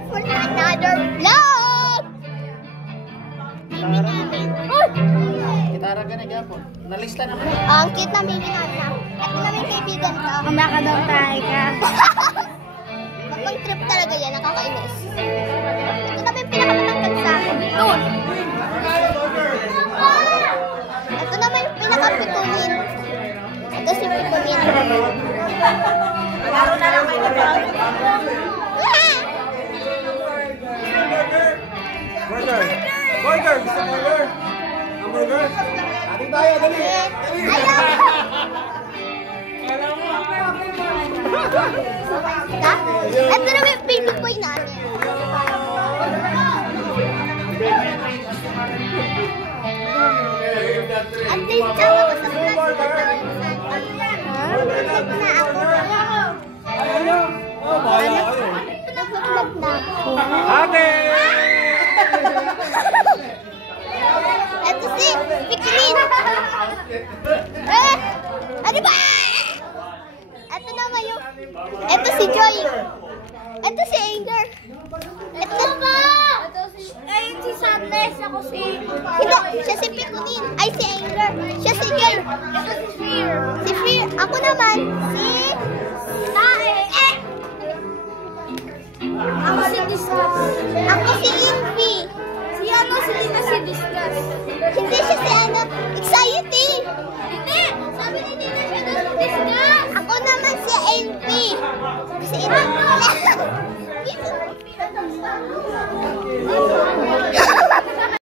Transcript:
For another vlog! Mimi namin. Gitara ka na gyapon. Nalista naman. Ang cute na mimi namin. At namin kaibigan ka. Kumaka daw tayo ka. Kapag trip talaga yan, nakakainis. Ito na yung pinakamatangkad sa akin. Doon! Ito naman yung pinakapitunin. Ito si Pitunin. Laro na lang kayo. Burger! Burger! Gusto mo burger? Hamburger? Ating tayo, dali! Ayaw! Ito naman yung baby boy namin. At least tama ko sa vlog. Na ako. Nag-vlog na ako. Ate! Ito si Piklin. Ano ba? Ito naman yung... Ito si Joy. Ito si Anger. Ito ba? Ayun si Sadness. Ako si... Hindi, siya si Pikunin. Ay, si Anger. Siya si Girl. Ito si Fear. Si Fear. Ako naman, si